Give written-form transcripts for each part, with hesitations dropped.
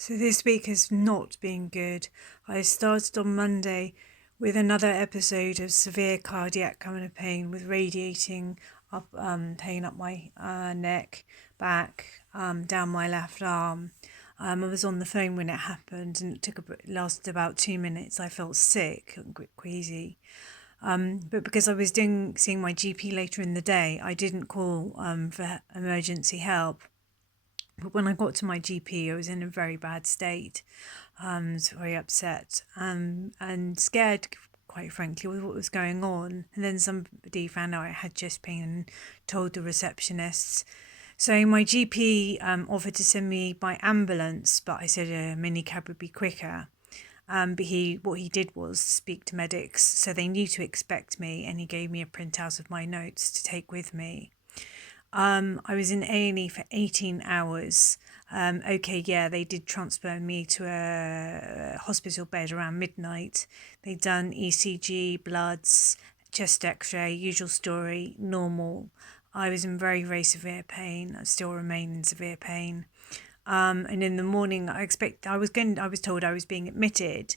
So this week has not been good. I started on Monday with another episode of severe cardiac pain with radiating up pain up my neck, back, down my left arm. I was on the phone when it happened, and it lasted about 2 minutes. I felt sick and queasy. But because I was seeing my GP later in the day, I didn't call for emergency help. But when I got to my GP, I was in a very bad state. I was very upset and scared, quite frankly, with what was going on. And then somebody found out I had chest pain and told the receptionists. So my GP offered to send me by ambulance, but I said a minicab would be quicker. But what he did was speak to medics, so they knew to expect me, and he gave me a printout of my notes to take with me. I was in A&E for 18 hours. They did transfer me to a hospital bed around midnight. They'd done ECG, bloods, chest x-ray, usual story, normal. I was in very, very severe pain. I still remain in severe pain. And in the morning, I was told I was being admitted.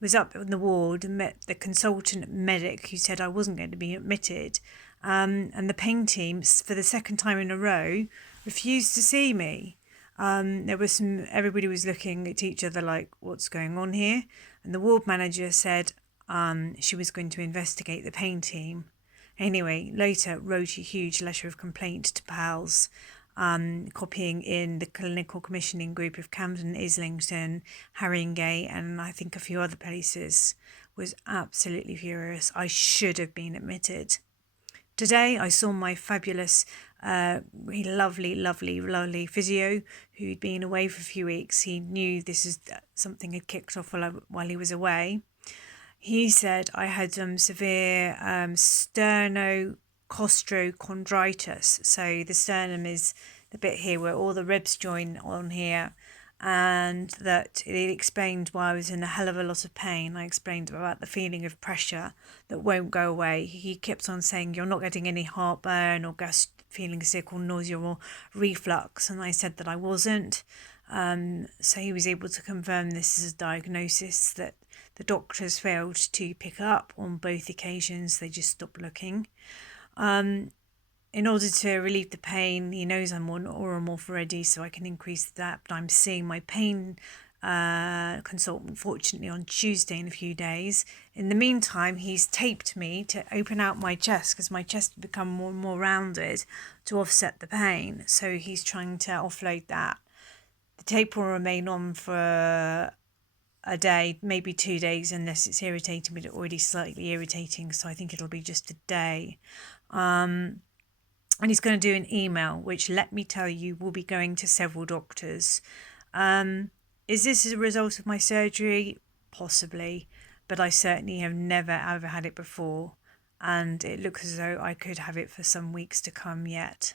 Was up in the ward and met the consultant medic who said I wasn't going to be admitted. And the pain team, for the second time in a row, refused to see me. Everybody was looking at each other like, what's going on here? And the ward manager said she was going to investigate the pain team. Anyway, later wrote a huge letter of complaint to PALS, copying in the clinical commissioning group of Camden, Islington, Haringey, and I think a few other places. Was absolutely furious. I should have been admitted. Today I saw my fabulous, really lovely physio who'd been away for a few weeks. He knew something had kicked off while he was away. He said I had severe Sterno-costro condritis. So the sternum is the bit here where all the ribs join on here. And that it explained why I was in a hell of a lot of pain. I explained about the feeling of pressure that won't go away. He kept on saying, you're not getting any heartburn or feeling sick or nausea or reflux. And I said that I wasn't. So he was able to confirm this is a diagnosis that the doctors failed to pick up on both occasions. They just stopped looking. In order to relieve the pain, he knows I'm on Oromorph already, so I can increase that. But I'm seeing my pain consultant, fortunately, on Tuesday in a few days. In the meantime, he's taped me to open out my chest because my chest had become more and more rounded to offset the pain. So he's trying to offload that. The tape will remain on for a day, maybe 2 days, unless it's irritating, but it's already slightly irritating. So I think it'll be just a day. And he's going to do an email, which, let me tell you, will be going to several doctors. Is this as a result of my surgery? Possibly, but I certainly have never ever had it before, and it looks as though I could have it for some weeks to come yet.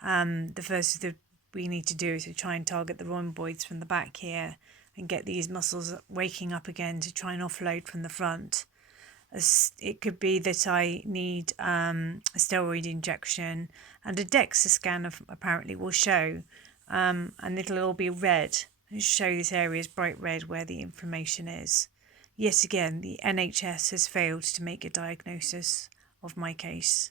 The first we need to do is to try and target the rhomboids from the back here and get these muscles waking up again to try and offload from the front. It could be that I need a steroid injection, and a DEXA scan apparently will show, and it'll all be red. It'll show this area is bright red where the inflammation is. Yet again, the NHS has failed to make a diagnosis of my case.